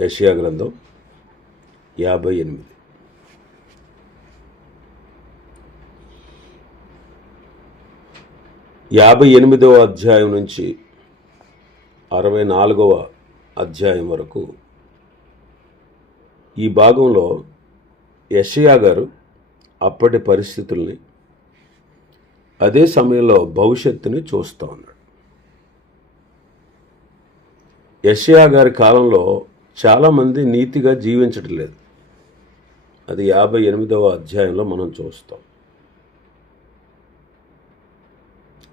యషియా గ్రంథం యాభై ఎనిమిది. యాభై ఎనిమిదవ అధ్యాయం నుంచి అరవై నాలుగవ అధ్యాయం వరకు ఈ భాగంలో యషయా గారు అప్పటి పరిస్థితుల్ని అదే సమయంలో భవిష్యత్తుని చూస్తూ ఉన్నాడు యషయా గారి కాలంలో చాలామంది నీతిగా జీవించడం లేదు. అది యాభై ఎనిమిదవ అధ్యాయంలో మనం చూస్తాం.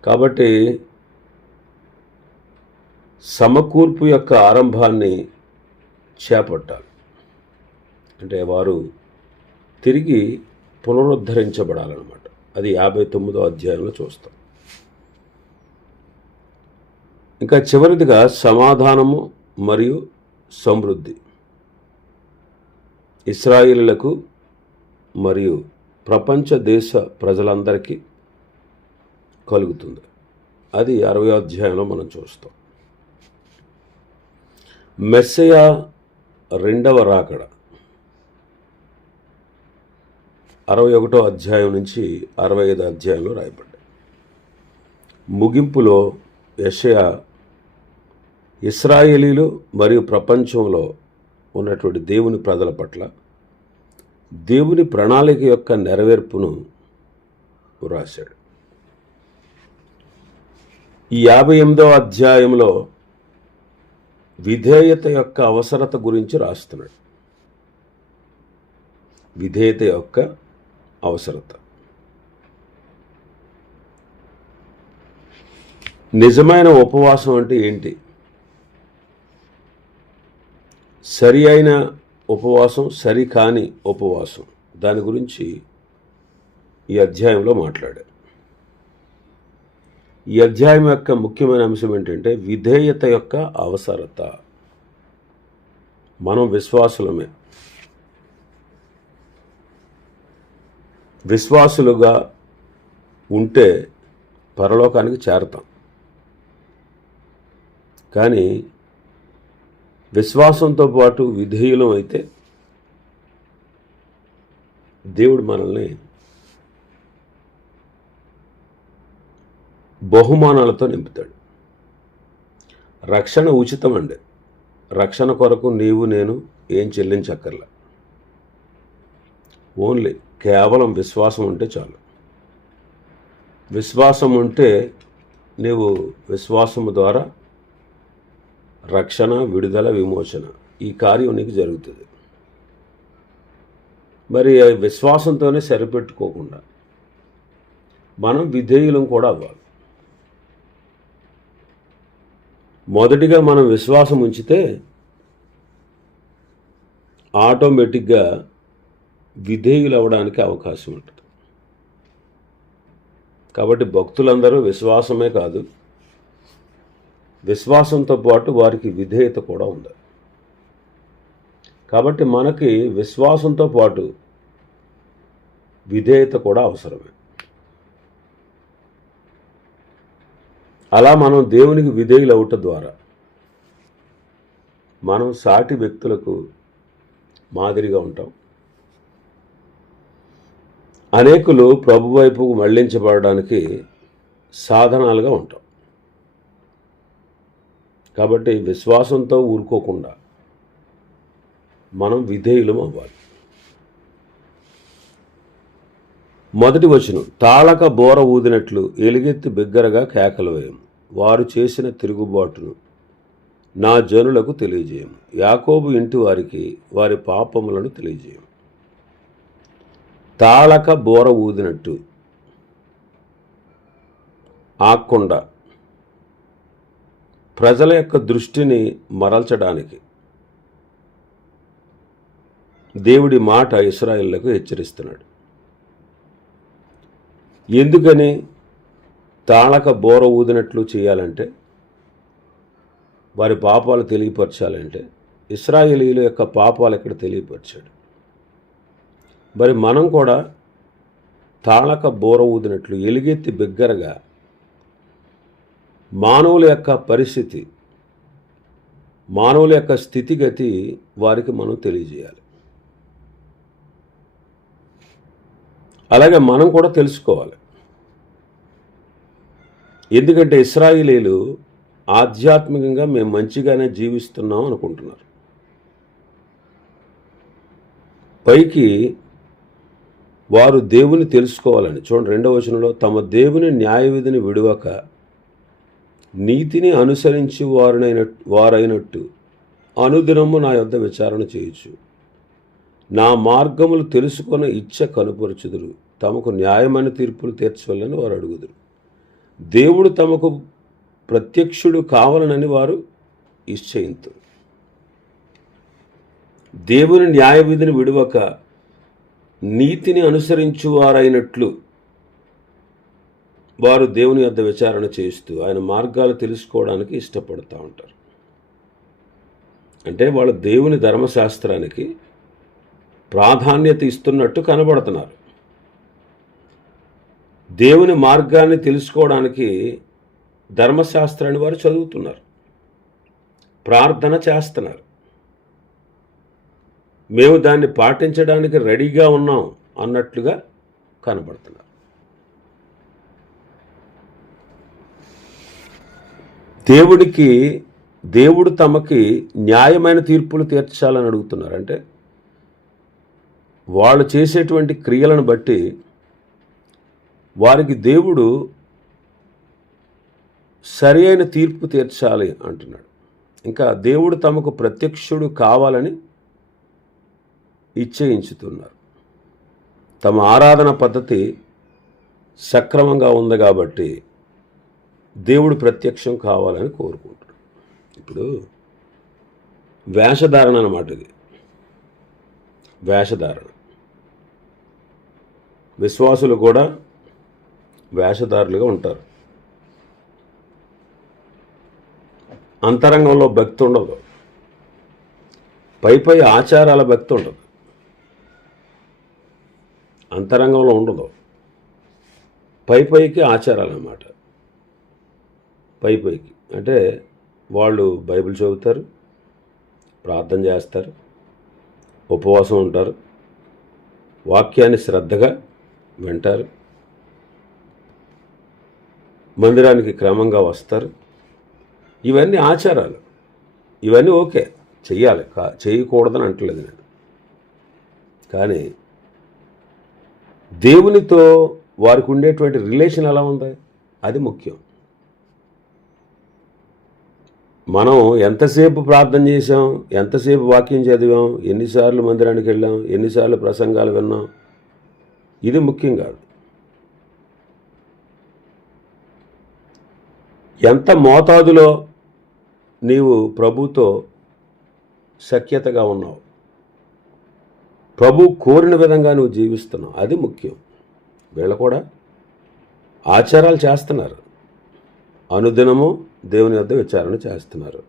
కాబట్టి సమకూర్పు యొక్క ఆరంభాన్ని చేపట్టాలి. అంటే వారు తిరిగి పునరుద్ధరించబడాలన్నమాట. అది యాభై తొమ్మిదో అధ్యాయంలో చూస్తాం. ఇంకా చివరిదిగా సమాధానము మరియు సమృద్ధి. ఇస్రాయిలకు మరియు ప్రపంచ దేశ ప్రజలందరికీ కలుగుతుంది. అది అరవై అధ్యాయంలో మనం చూస్తాం. మెస్సయ రెండవ రాకడ. అరవై ఒకటో అధ్యాయం నుంచి అరవై ఐదు అధ్యాయంలో రాయబడ్డాయి. ముగింపులో యషయా ఇస్రాయేలీలు మరియు ప్రపంచంలో ఉన్నటువంటి దేవుని ప్రజల పట్ల దేవుని ప్రణాళిక యొక్క నెరవేర్పును వ్రాశాడు ఈ యాభై ఎనిమిదవ అధ్యాయంలో విధేయత యొక్క అవసరత గురించి రాస్తున్నాడు. విధేయత యొక్క అవసరత. నిజమైన ఉపవాసం అంటే ఏంటి? సరి అయిన ఉపవాసం సరి కాని ఉపవాసం. దాని గురించి ఈ అధ్యాయంలో మాట్లాడారు. ఈ అధ్యాయం యొక్క ముఖ్యమైన అంశం ఏంటంటే విధేయత యొక్క అవసరత. మనం విశ్వాసులమే. విశ్వాసులుగా ఉంటే పరలోకానికి చేరతాం. కానీ విశ్వాసంతో పాటు విధేయులం అయితే దేవుడు మనల్ని బహుమానాలతో నింపుతాడు. రక్షణ ఉచితం అండి. రక్షణ కొరకు నీవు నేను ఏం చెల్లించక్కర్లా. ఓన్లీ కేవలం విశ్వాసం ఉంటే చాలు. విశ్వాసం ఉంటే నీవు విశ్వాసము ద్వారా రక్షణ విడుదల విమోచన ఈ కార్యం నీకు జరుగుతుంది. మరి విశ్వాసంతోనే సరిపెట్టుకోకుండా మనం విధేయులం కూడా అవ్వాలి. మొదటిగా మనం విశ్వాసం ఉంచితే ఆటోమేటిక్గా విధేయులు అవ్వడానికి అవకాశం ఉంటుంది. కాబట్టి భక్తులందరూ విశ్వాసమే కాదు విశ్వాసంతో పాటు వారికి విధేయత కూడా ఉంది. కాబట్టి మనకి విశ్వాసంతో పాటు విధేయత కూడా అవసరమే. అలా మనం దేవునికి విధేయులు అవుట ద్వారా మనం సాటి వ్యక్తులకు మాదిరిగా ఉంటాం. అనేకులు ప్రభు వైపుకు మళ్ళించబడడానికి సాధనాలుగా ఉంటాం. కాబట్టి విశ్వాసంతో ఊరుకోకుండా మనం విధేయులం అవ్వాలి. మొదటి వచనం తాళక బోర ఊదినట్లు ఎలుగెత్తి బిగ్గరగా కేకలు వేయము. వారు చేసిన తిరుగుబాటును నా జనులకు తెలియజేయము. యాకోబు ఇంటి వారికి వారి పాపములను తెలియజేయము. తాళక బోర ఊదినట్టు ఆక్కుండా ప్రజల యొక్క దృష్టిని మరల్చడానికి దేవుడి మాట ఇస్రాయిల్లకు హెచ్చరిస్తున్నాడు. ఎందుకని తాళక బోర ఊదినట్లు చేయాలంటే వారి పాపాలు తెలియపరచాలంటే ఇస్రాయేలీల యొక్క పాపాలు ఇక్కడ తెలియపరిచాడు. మరి మనం కూడా తాళక బోర ఊదినట్లు ఎలుగెత్తి బిగ్గరగా మానవుల యొక్క పరిస్థితి మానవుల యొక్క స్థితిగతి వారికి మనం తెలియజేయాలి. అలాగే మనం కూడా తెలుసుకోవాలి. ఎందుకంటే ఇస్రాయిలీలు ఆధ్యాత్మికంగా మేము మంచిగానే జీవిస్తున్నాం అనుకుంటున్నారు. పైకి వారు దేవుని తెలుసుకోవాలని చూడండి రెండవ వచనంలో తమ దేవుని న్యాయ విధిని విడువక నీతిని అనుసరించి వారినైన వారైనట్టు. అనుదినము నా యొద్ద విచారణ చేయొచ్చు నా మార్గములు తెలుసుకొని ఇచ్చ కనుపరుచుదురు. తమకు న్యాయమైన తీర్పులు తీర్చవలని వారు అడుగుదురు. దేవుడు తమకు ప్రత్యక్షుడు కావాలనని వారు నిశ్చయింతు దేవుని న్యాయ విధిని విడువక నీతిని అనుసరించువారైనట్లు వారు దేవుని యొద్ద విచారణ చేస్తూ ఆయన మార్గాలు తెలుసుకోవడానికి ఇష్టపడుతూ ఉంటారు. అంటే వాళ్ళు దేవుని ధర్మశాస్త్రానికి ప్రాధాన్యత ఇస్తున్నట్టు కనబడుతున్నారు. దేవుని మార్గాన్ని తెలుసుకోవడానికి ధర్మశాస్త్రాన్ని వారు చదువుతున్నారు. ప్రార్థన చేస్తున్నారు. మేము దాన్ని పాటించడానికి రెడీగా ఉన్నాం అన్నట్లుగా కనబడుతున్నారు. దేవుడికి దేవుడు తమకి న్యాయమైన తీర్పులు తీర్చాలని అడుగుతున్నారు. అంటే వాళ్ళు చేసేటువంటి క్రియలను బట్టి వారికి దేవుడు సరి అయిన తీర్పు తీర్చాలి అంటున్నాడు. ఇంకా దేవుడు తమకు ప్రత్యక్షుడు కావాలని ఇచ్చయించుతున్నారు తమ ఆరాధన పద్ధతి సక్రమంగా ఉంది కాబట్టి దేవుడు ప్రత్యక్షం కావాలని కోరుకుంటాడు ఇప్పుడు వేషధారణ అన్నమాట ఇది. వేషధారణ. విశ్వాసులు కూడా వేషధారులుగా ఉంటారు. అంతరంగంలో భక్తి ఉండదు. పై పై ఆచారాల భక్తి ఉండదు. అంతరంగంలో ఉండదు. పై పైకి ఆచారాలు అన్నమాట. పై పైకి అంటే వాళ్ళు బైబిల్ చదువుతారు ప్రార్థన చేస్తారు ఉపవాసం ఉంటారు వాక్యాన్ని శ్రద్ధగా వింటారు మందిరానికి క్రమంగా వస్తారు. ఇవన్నీ ఆచారాలు. ఇవన్నీ ఓకే చెయ్యాలి. కా చేయకూడదని అంటలేదు నేను. కానీ దేవునితో వారికి ఉండేటువంటి రిలేషన్ ఎలా ఉంది? అది ముఖ్యం. మనం ఎంతసేపు ప్రార్థన చేసాం ఎంతసేపు వాక్యం చదివాం? ఎన్నిసార్లు మందిరానికి వెళ్ళాం? ఎన్నిసార్లు ప్రసంగాలు విన్నాం? ఇది ముఖ్యం కాదు. ఎంత మోతాదులో నీవు ప్రభుతో సఖ్యతగా ఉన్నావు? ప్రభు కోరిన విధంగా నువ్వు జీవిస్తున్నావు. అది ముఖ్యం. వీళ్ళు కూడా ఆచారాలు చేస్తున్నారు. అనుదినము దేవుని వద్ద విచారణ చేస్తున్నారు.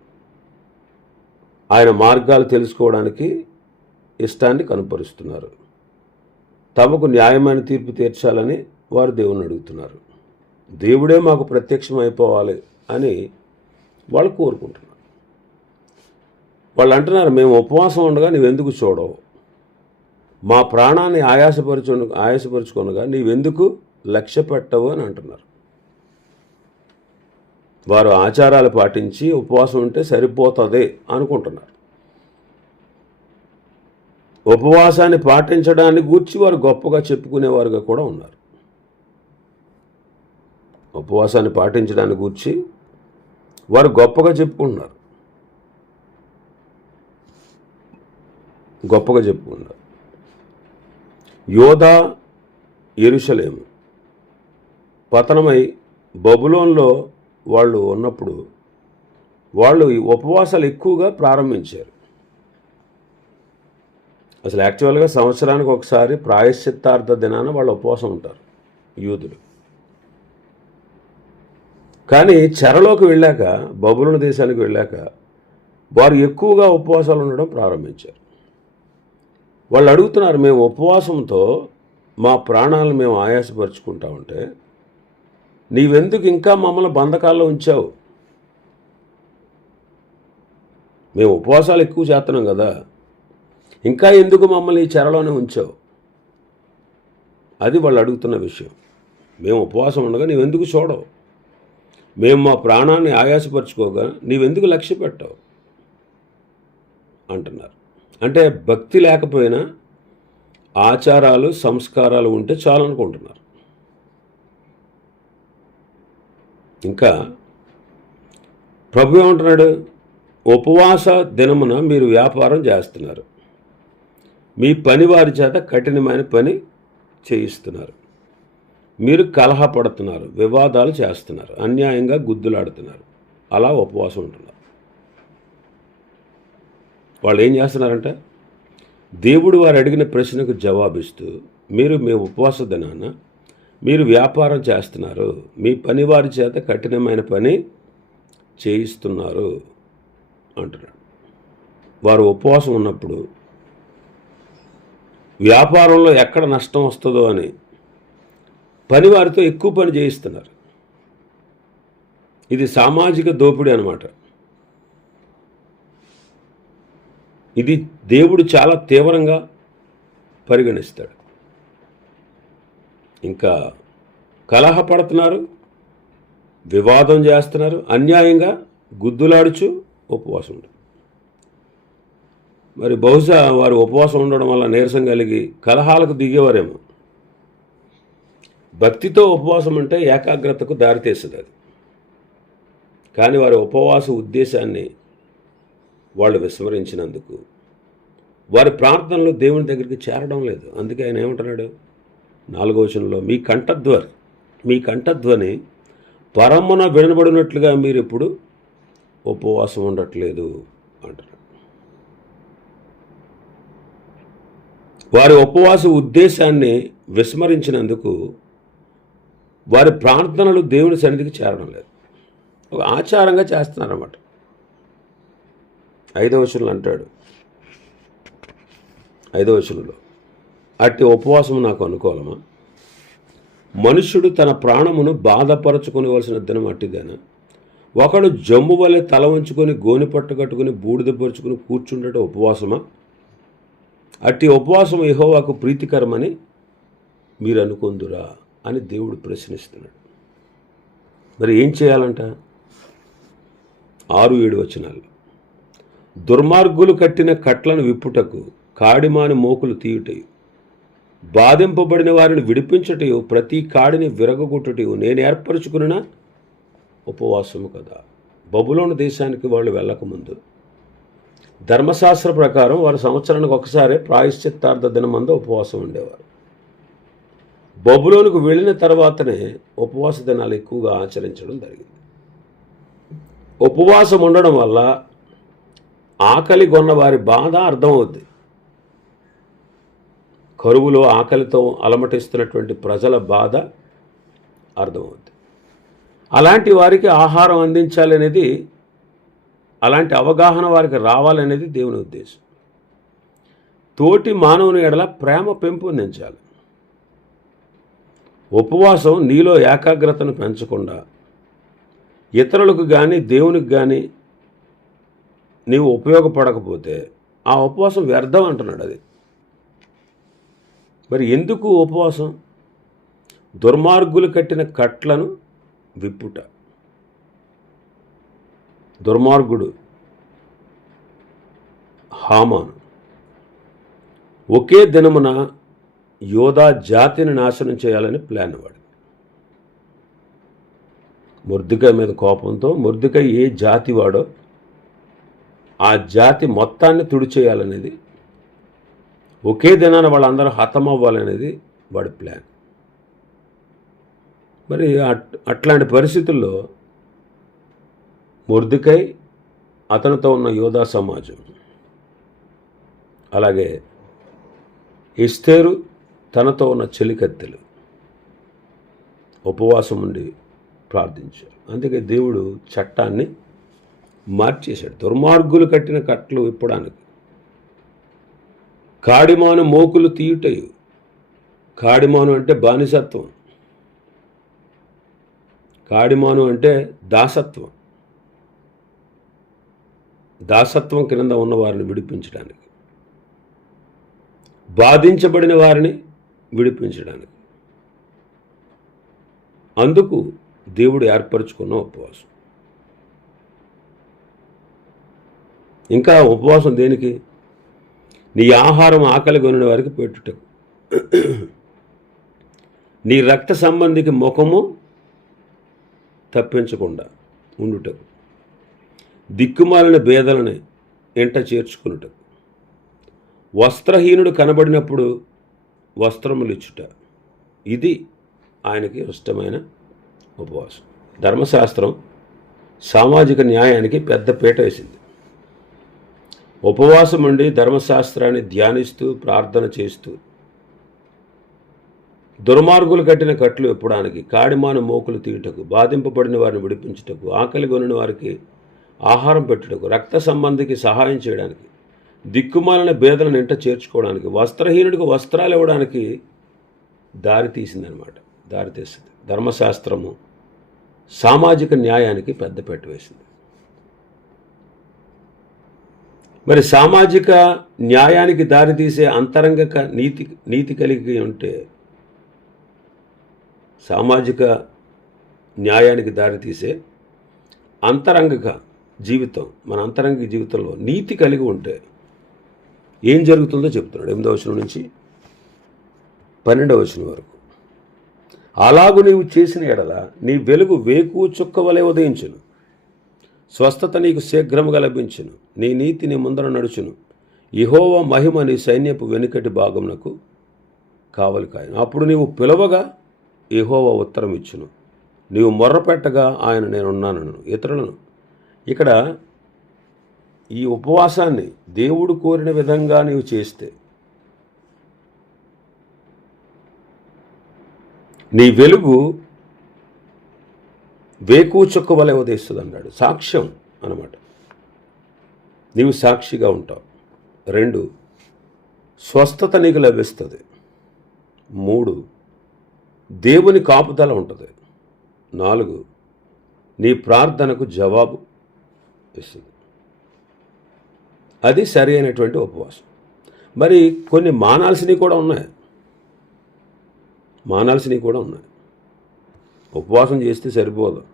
ఆయన మార్గాలు తెలుసుకోవడానికి ఇష్టాన్ని కనుపరుస్తున్నారు. తమకు న్యాయమైన తీర్పు తీర్చాలని వారు దేవుని అడుగుతున్నారు. దేవుడే మాకు ప్రత్యక్షం అయిపోవాలి అని వాళ్ళు కోరుకుంటున్నారు. వాళ్ళు అంటున్నారు మేము ఉపవాసం ఉండగా నీవెందుకు చూడవు? మా ప్రాణాన్ని ఆయాసపరచు ఆయాసపరుచుకొనగా నీవెందుకు లక్ష్య పెట్టవు అని అంటున్నారు. వారు ఆచారాలు పాటించి ఉపవాసం ఉంటే సరిపోతుంది అనుకుంటున్నారు. ఉపవాసాన్ని పాటించడాన్ని గూర్చి వారు గొప్పగా చెప్పుకునేవారుగా కూడా ఉన్నారు. ఉపవాసాన్ని పాటించడాన్ని గూర్చి వారు గొప్పగా చెప్పుకుంటున్నారు. గొప్పగా చెప్పుకున్నారు యోధా ఎరుషలేము పతనమై బబులోన్లో వాళ్ళు ఉన్నప్పుడు వాళ్ళు ఈ ఉపవాసాలు ఎక్కువగా ప్రారంభించారు. అసలు యాక్చువల్గా సంవత్సరానికి ఒకసారి ప్రాయశ్చిత్తార్థ దినాన వాళ్ళు ఉపవాసం ఉంటారు యూదులు. కానీ చెరలోకి వెళ్ళాక బబులున దేశానికి వెళ్ళాక వారు ఎక్కువగా ఉపవాసాలు ఉండడం ప్రారంభించారు. వాళ్ళు అడుగుతున్నారు మేము ఉపవాసంతో మా ప్రాణాలను మేము ఆయాసపరుచుకుంటా ఉంటే నీవెందుకు ఇంకా మమ్మల్ని బంధకాల్లో ఉంచావు? మేము ఉపవాసాలు ఎక్కువ చేస్తున్నాం కదా. ఇంకా ఎందుకు మమ్మల్ని ఈ చెరలోనే ఉంచావు? అది వాళ్ళు అడుగుతున్న విషయం. మేము ఉపవాసం ఉండగా నీవెందుకు చూడవు? మేము మా ప్రాణాన్ని ఆయాసపరుచుకోగా నీవెందుకు లక్ష్య పెట్టావు? అంటున్నారు. అంటే భక్తి లేకపోయినా ఆచారాలు సంస్కారాలు ఉంటే చాలనుకుంటున్నారు. ఇంకా ప్రభు ఏమంటున్నాడు? ఉపవాస దినమున మీరు వ్యాపారం చేస్తున్నారు. మీ పని వారి చేత కఠినమైన పని చేయిస్తున్నారు. మీరు కలహపడుతున్నారు వివాదాలు చేస్తున్నారు అన్యాయంగా గుద్దులాడుతున్నారు. అలా ఉపవాసం ఉంటున్నారు. వాళ్ళు ఏం చేస్తున్నారంటే? దేవుడు వారు అడిగిన ప్రశ్నకు జవాబిస్తూ మీరు మీ ఉపవాస దినాన మీరు వ్యాపారం చేస్తున్నారు మీ పని వారి చేత కఠినమైన పని చేయిస్తున్నారు అంటున్నాడు. వారు ఉపవాసం ఉన్నప్పుడు వ్యాపారంలో ఎక్కడ నష్టం వస్తుందో అని పని వారితో ఎక్కువ పని చేయిస్తున్నారు. ఇది సామాజిక దోపిడీ అనమాట ఇది దేవుడు చాలా తీవ్రంగా పరిగణిస్తాడు. ఇంకా కలహపడుతున్నారు వివాదం చేస్తున్నారు అన్యాయంగా గుద్దులాడుచు ఉపవాసం ఉండదు మరి బహుశా వారు ఉపవాసం ఉండడం వల్ల నీరసం కలిగి కలహాలకు దిగేవారేమో. భక్తితో ఉపవాసం అంటే ఏకాగ్రతకు దారితీస్తుంది అది. కానీ వారి ఉపవాస ఉద్దేశాన్ని వాళ్ళు విస్మరించినందుకు వారి ప్రార్థనలు దేవుని దగ్గరికి చేరడం లేదు. అందుకే ఆయన ఏమంటున్నాడు? నాలుగో వచనంలో మీ కంఠధ్వని మీ కంఠధ్వని పరమున వినబడినట్లుగా మీరు ఇప్పుడు ఉపవాసం ఉండట్లేదు అంటారు వారి ఉపవాస ఉద్దేశాన్ని విస్మరించినందుకు వారి ప్రార్థనలు దేవుని సన్నిధికి చేరడం లేదు. ఒక ఆచారంగా చేస్తున్నారన్నమాట. ఐదవ వచనంలో అంటాడు. ఐదవ వచనంలో అట్టి ఉపవాసం నాకు అనుకూలమా? మనుష్యుడు తన ప్రాణమును బాధపరచుకునివలసిన దినం అట్టిదేనా? ఒకడు జమ్ము వలె తల వంచుకొని గోని పట్టు కట్టుకుని బూడిద పరుచుకుని కూర్చుండటం ఉపవాసమా? అట్టి ఉపవాసం యెహోవాకు ప్రీతికరమని మీరు అనుకుందురా అని దేవుడు ప్రశ్నిస్తున్నాడు. మరి ఏం చేయాలంట? ఆరు ఏడు వచనాలు. దుర్మార్గులు కట్టిన కట్లను విప్పుటకు కాడిమాని మోకులు తీయుటయు. బాధింపబడిన వారిని విడిపించటయు ప్రతి కాడిని విరగగొట్టుటయు నేను ఏర్పరచుకున్న? ఉపవాసము కదా. బబులోని దేశానికి వాళ్ళు వెళ్ళకముందు. ధర్మశాస్త్ర ప్రకారం వారు సంవత్సరానికి ఒకసారి ప్రాయశ్చిత్తార్థ దినమందు ఉపవాసం ఉండేవారు. బబులోనికి వెళ్ళిన తర్వాతనే ఉపవాస దినాలు ఎక్కువగా ఆచరించడం జరిగింది. ఉపవాసం ఉండడం వల్ల ఆకలి కొన్న వారి బాధ అర్థమవుద్ది. కరువులో ఆకలితో అలమటిస్తున్నటువంటి ప్రజల బాధ అర్థమవుతుంది అలాంటి వారికి ఆహారం అందించాలనేది అలాంటి అవగాహన వారికి రావాలనేది దేవుని ఉద్దేశం. తోటి మానవుని ఎడల ప్రేమ పెంపొందించాలి ఉపవాసం నీలో ఏకాగ్రతను పెంచకుండా ఇతరులకు కానీ దేవునికి కానీ నీవు ఉపయోగపడకపోతే ఆ ఉపవాసం వ్యర్థం అంటున్నాడు అది. మరి ఎందుకు ఉపవాసం? దుర్మార్గులు కట్టిన కట్లను విప్పుట. దుర్మార్గుడు హామాను. ఒకే దినమున యోధా జాతిని నాశనం చేయాలని ప్లాన్ వాడు. ముర్దిక మీద కోపంతో ముర్దిక ఏ జాతి వాడో ఆ జాతి మొత్తాన్ని తుడిచేయాలనేది ఒకే దినాన వాళ్ళందరూ హతమవ్వాలనేది వాడి ప్లాన్. మరి అట్ అట్లాంటి పరిస్థితుల్లో ముర్దికై అతనితో ఉన్న యోధా సమాజం అలాగే ఇస్తేరు తనతో ఉన్న చెలికత్తెలు ఉపవాసం ఉండి ప్రార్థించారు. అందుకే దేవుడు చట్టాన్ని మార్చేశాడు. దుర్మార్గులు కట్టిన కట్టలు విప్పడానికి కాడిమాను మోకులు తీయుటయు. కాడిమాను అంటే బానిసత్వం. కాడిమాను అంటే దాసత్వం. దాసత్వం క్రింద ఉన్న వారిని విడిపించడానికి. బాధించబడిన వారిని విడిపించడానికి. అందుకు దేవుడు ఏర్పరచుకున్న ఉపవాసం. ఇంకా ఉపవాసం దేనికి? నీ ఆహారం ఆకలి కొనిన వారికి పెట్టుట. నీ రక్త సంబంధికి ముఖము తప్పించకుండా ఉండుటకు దిక్కుమాలిన భేదలని ఎంట చేర్చుకున్నటకు వస్త్రహీనుడు కనబడినప్పుడు వస్త్రములు ఇచ్చుట ఇది ఆయనకి ఇష్టమైన ఉపవాసం. ధర్మశాస్త్రం సామాజిక న్యాయానికి పెద్ద పీట వేసింది. ఉపవాసం ఉండి ధర్మశాస్త్రాన్ని ధ్యానిస్తూ ప్రార్థన చేస్తూ. దుర్మార్గులు కట్టిన కట్లు ఎప్పడానికి? కాడిమాను మోకులు తీయుటకు బాధింపబడిన వారిని విడిపించుటకు ఆకలి కొనిన వారికి ఆహారం పెట్టుటకు రక్త సంబంధికి సహాయం చేయడానికి దిక్కుమాలిన భేదలను ఇంట చేర్చుకోవడానికి వస్త్రహీనుడికి వస్త్రాలు ఇవ్వడానికి దారి తీసిందనమాట దారి తీసింది. ధర్మశాస్త్రము సామాజిక న్యాయానికి పెద్దపీట వేసింది. మరి సామాజిక న్యాయానికి దారితీసే అంతరంగక నీతి నీతి కలిగి ఉంటే సామాజిక న్యాయానికి దారితీసే అంతరంగక జీవితం మన అంతరంగిక జీవితంలో నీతి కలిగి ఉంటే ఏం జరుగుతుందో చెప్తున్నాడు ఎనిమిదవ వచనం నుంచి పన్నెండవ వచనం వరకు. అలాగు నీవు చేసిన ఎడల నీ వెలుగు వేకు చుక్క వలె ఉదయించును. స్వస్థత నీకు శీఘ్రముగా లభించును. నీ నీతి నీ ముందర నడుచును. ఇహోవ మహిమ నీ సైన్యపు వెనుకటి భాగమునకు కావలి కాయను అప్పుడు నీవు పిలవగా ఇహోవ ఉత్తరం ఇచ్చును నీవు మొర్రపెట్టగా ఆయన నేనున్నానను. ఇతరులను ఇక్కడ ఈ ఉపవాసాన్ని దేవుడు కోరిన విధంగా నీవు చేస్తే నీ వెలుగు వేకు చుక్క వలె ఉదయిస్తుంది అన్నాడు సాక్ష్యం అన్నమాట. నీవు సాక్షిగా ఉంటావు. రెండు స్వస్థత నీకు లభిస్తుంది. మూడు దేవుని కాపుదల ఉంటుంది. నాలుగు నీ ప్రార్థనకు జవాబు ఇస్తుంది. అది సరి అయినటువంటి ఉపవాసం. మరి కొన్ని మానాల్సినవి కూడా ఉన్నాయి. మానాల్సినవి కూడా ఉన్నాయి. ఉపవాసం చేస్తే సరిపోదు.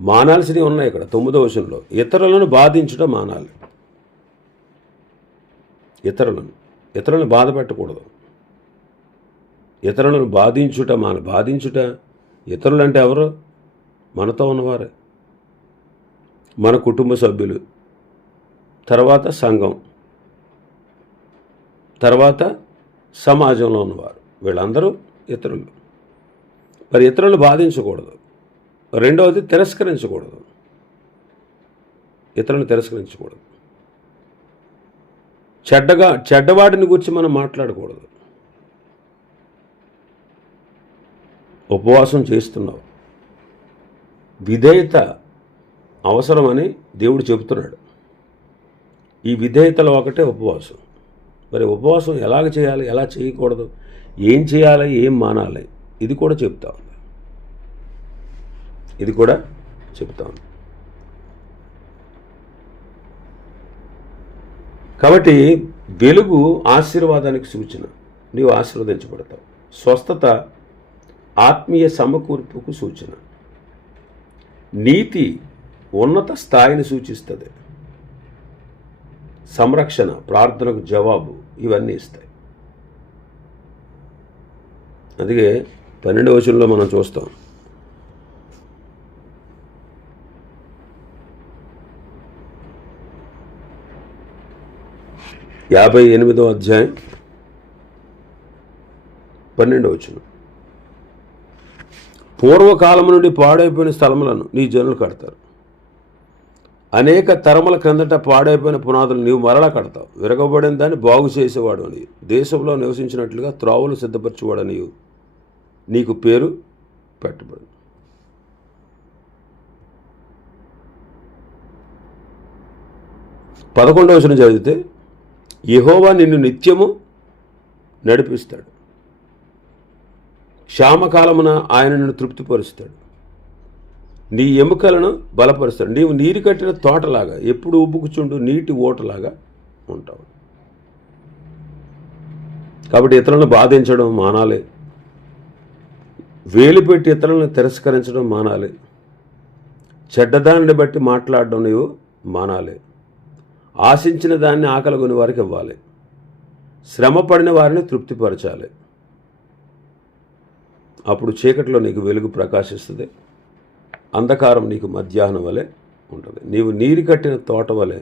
మానాల్సినవి ఉన్నాయి ఇక్కడ తొమ్మిదో వచనంలో. ఇతరులను బాధించడం మానాలి. ఇతరులను. ఇతరులను బాధ పెట్టకూడదు. ఇతరులను బాధించుట మాన బాధించుట ఇతరులు అంటే ఎవరు? మనతో ఉన్నవారే. మన కుటుంబ సభ్యులు. తర్వాత సంఘం. తర్వాత సమాజంలో ఉన్నవారు. వీళ్ళందరూ ఇతరులు. మరి ఇతరులను బాధించకూడదు. రెండవది తిరస్కరించకూడదు. ఇతరులను తిరస్కరించకూడదు. చెడ్డగా చెడ్డవాటిని గురించి మనం మాట్లాడకూడదు. ఉపవాసం చేస్తున్నావు. విధేయత అవసరమని దేవుడు చెబుతున్నాడు. ఈ విధేయతలో ఒకటే ఉపవాసం. మరి ఉపవాసం ఎలాగ చేయాలి ఎలా చేయకూడదు ఏం చేయాలి ఏం మానాలి? ఇది కూడా చెప్తా ఉంది. ఇది కూడా చెప్తా ఉంది. కాబట్టి వెలుగు ఆశీర్వాదానికి సూచన. నీవు ఆశీర్వదించబడతావు. స్వస్థత ఆత్మీయ సమకూర్పుకు సూచన. నీతి ఉన్నత స్థాయిని సూచిస్తుంది. సంరక్షణ ప్రార్థనకు జవాబు ఇవన్నీ ఇస్తాయి. అందుకే పన్నెండు వచనంలో మనం చూస్తాం. యాభై ఎనిమిదో అధ్యాయం పన్నెండవ వచనం. పూర్వకాలం నుండి పాడైపోయిన స్థలములను నీ జనులు కడతారు. అనేక తరముల క్రిందట పాడైపోయిన పునాదులు నీవు మరలా కడతావు. విరగబడిన దాన్ని బాగు చేసేవాడు అని దేశంలో నివసించినట్లుగా త్రోవలు సిద్ధపరచేవాడు నీవు నీకు పేరు పెట్టబడు. పదకొండవ వచనం చదివితే యహోవా నిన్ను నిత్యము నడిపిస్తాడు. క్షామకాలమున ఆయన నిన్ను తృప్తిపరుస్తాడు. నీ ఎముకలను బలపరుస్తాడు. నీవు నీరు కట్టిన తోటలాగా ఎప్పుడు ఉబ్బుకుచుండు నీటి ఓటలాగా ఉంటావు. కాబట్టి ఇతరులను బాధించడం మానాలే. వేలు పెట్టి ఇతరులను తిరస్కరించడం మానాలి. చెడ్డదానిని బట్టి మాట్లాడడం నీవు మానాలి. ఆశించిన దాన్ని ఆకలిగొని వారికి ఇవ్వాలి. శ్రమ పడిన వారిని తృప్తిపరచాలి. అప్పుడు చీకటిలో నీకు వెలుగు ప్రకాశిస్తుంది. అంధకారం నీకు మధ్యాహ్నం వలె ఉంటుంది. నీవు నీరు కట్టిన తోట వలె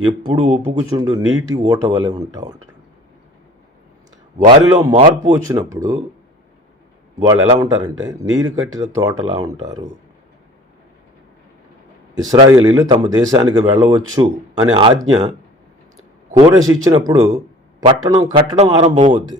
ఎప్పుడూ ఉప్పుకుచుండు నీటి ఓట వలె ఉంటావు అంటాడు వారిలో మార్పు వచ్చినప్పుడు వాళ్ళు ఎలా ఉంటారంటే నీరు కట్టిన తోటలా ఉంటారు. ఇస్రాయేలీలు తమ దేశానికి వెళ్ళవచ్చు అనే ఆజ్ఞ కోరేసి ఇచ్చినప్పుడు పట్టణం కట్టడం ఆరంభమవుద్ది.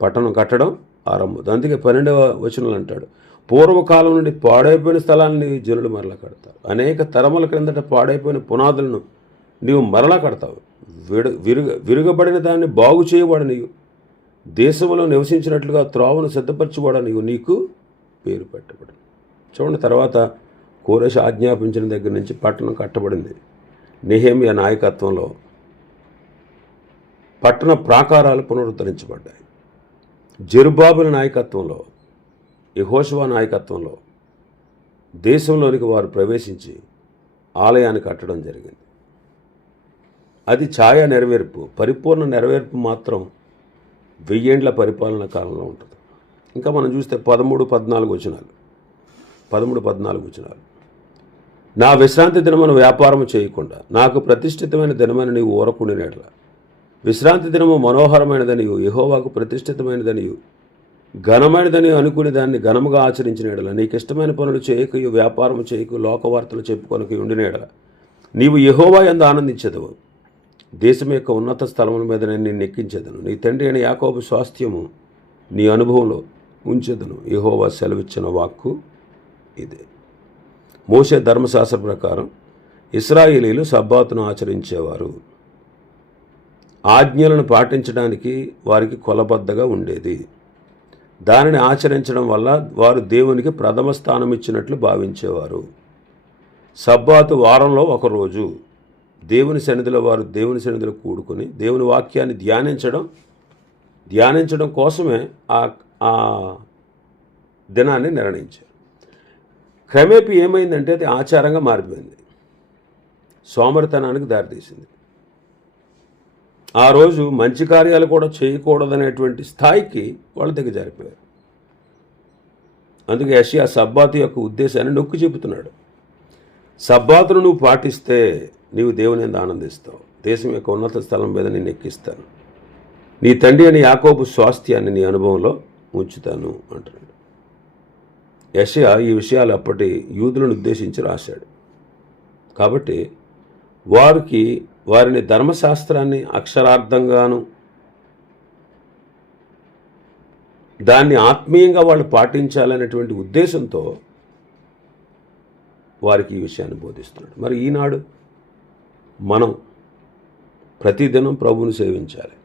పట్టణం కట్టడం ఆరంభం అందుకే పన్నెండవ వచనంలో అంటాడు పూర్వకాలం నుండి పాడైపోయిన స్థలాన్ని జనులు మరలా కడతారు అనేక తరముల క్రిందట పాడైపోయిన పునాదులను నీవు మరలా కడతావు. విడ విరుగ విరుగబడిన దాన్ని బాగు చేయవాడు దేశంలో నివసించినట్లుగా త్రోవను సిద్ధపరచుకోవడానికి నీకు పేరు పెట్టబడింది. చూడండి తర్వాత కోరేష్ ఆజ్ఞాపించిన దగ్గర నుంచి పట్టణం కట్టబడింది. నెహేమియా నాయకత్వంలో పట్టణ ప్రాకారాలు పునరుద్ధరించబడ్డాయి. జెరుబాబుల నాయకత్వంలో యహోషవా నాయకత్వంలో దేశంలోనికి వారు ప్రవేశించి ఆలయాన్ని కట్టడం జరిగింది. అది ఛాయా నెరవేర్పు పరిపూర్ణ నెరవేర్పు మాత్రం వెయ్యేండ్ల పరిపాలన కాలంలో ఉంటుంది. ఇంకా మనం చూస్తే పదమూడు పద్నాలుగు వచనాలు పదమూడు పద్నాలుగు వచనాలు నా విశ్రాంతి దినమును వ్యాపారం చేయకుండా నాకు ప్రతిష్ఠితమైన దినమని నీవు ఊరకుండినట్ల విశ్రాంతి దినము మనోహరమైనదనియు యహోవాకు ప్రతిష్ఠితమైనదనియు ఘనమైనదని అనుకుని దాన్ని ఘనముగా ఆచరించినడల నీకు ఇష్టమైన పనులు చేయకయు వ్యాపారం చేయకు లోకవార్తలు చెప్పుకొనకు ఉండినేడల నీవు యహోవా ఎందు ఆనందించదవు. దేశం యొక్క ఉన్నత స్థలముల మీద నేను నిన్ను ఎక్కించేదను. నీ తండ్రి అయిన యాకోబు స్వాస్థ్యము నీ అనుభవంలో ఉంచెదను. యహోవా సెలవిచ్చిన వాక్కు ఇదే. మోసే ధర్మశాస్త్ర ప్రకారం ఇస్రాయేలీలు సబ్బాతును ఆచరించేవారు. ఆజ్ఞలను పాటించడానికి వారికి కొలబద్దగా ఉండేది. దానిని ఆచరించడం వల్ల వారు దేవునికి ప్రథమ స్థానం ఇచ్చినట్లు భావించేవారు. సబ్బాతు వారంలో ఒకరోజు దేవుని సన్నిధిలో వారు దేవుని సన్నిధిలో కూడుకొని దేవుని వాక్యాన్ని ధ్యానించడం ధ్యానించడం కోసమే ఆ ఆ దినాన్ని నిర్ణయించారు. క్రమేపీ ఏమైందంటే అది ఆచారంగా మారిపోయింది. సోమరితనానికి దారితీసింది. ఆ రోజు మంచి కార్యాలు కూడా చేయకూడదనేటువంటి స్థాయికి వాళ్ళు దిగజారిపోయారు అందుకే యషియా సబ్బాతు యొక్క ఉద్దేశాన్ని నొక్కి చెబుతున్నాడు. సబ్బాతును నువ్వు పాటిస్తే నీవు దేవుని ఎందు ఆనందిస్తావు. దేశం యొక్క ఉన్నత స్థలం మీద నేను ఎక్కిస్తాను. నీ తండ్రి అని యాకోబు స్వాస్థ్యాన్ని నీ అనుభవంలో ఉంచుతాను అంటున్నాడు. యషయా ఈ విషయాలు అప్పటి యూదులను ఉద్దేశించి రాశాడు. కాబట్టి వారికి వారిని ధర్మశాస్త్రాన్ని అక్షరార్థంగాను దాన్ని ఆత్మీయంగా వాళ్ళు పాటించాలనేటువంటి ఉద్దేశంతో వారికి ఈ విషయాన్ని బోధిస్తున్నాడు. మరి ఈనాడు మనం ప్రతిదినం ప్రభువుని సేవించాలి.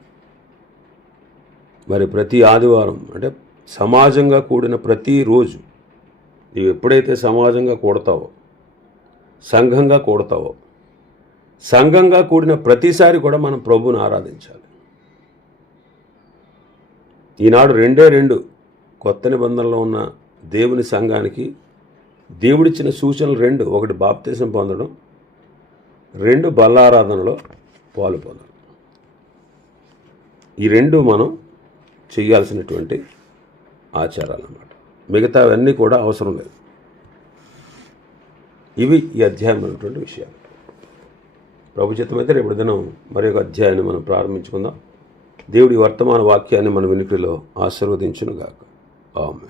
మరి ప్రతి ఆదివారం అంటే సమాజంగా కూడిన ప్రతిరోజు నీవు ఎప్పుడైతే సమాజంగా కూడతావో సంఘంగా కూడతావో సంఘంగా కూడిన ప్రతిసారి కూడా మనం ప్రభువుని ఆరాధించాలి. ఈనాడు రెండే రెండు కొత్త నిబంధనలో ఉన్న దేవుని సంఘానికి దేవుడిచ్చిన సూచనలు రెండు ఒకటి బాప్తీసం పొందడం రెండు బల్లారాధనలో పాలు పొందాలి ఈ రెండు మనం చేయాల్సినటువంటి ఆచారాలు అన్నమాట మిగతావన్నీ కూడా అవసరం లేదు. ఇవి ఈ అధ్యాయం అనేటువంటి విషయాలు ప్రభుచితమైతే రేపు దినం మరి ఒక అధ్యాయాన్ని మనం ప్రారంభించుకుందాం. దేవుడి వర్తమాన వాక్యాన్ని మన వినికిడిలో ఆశీర్వదించునుగాక. ఆమె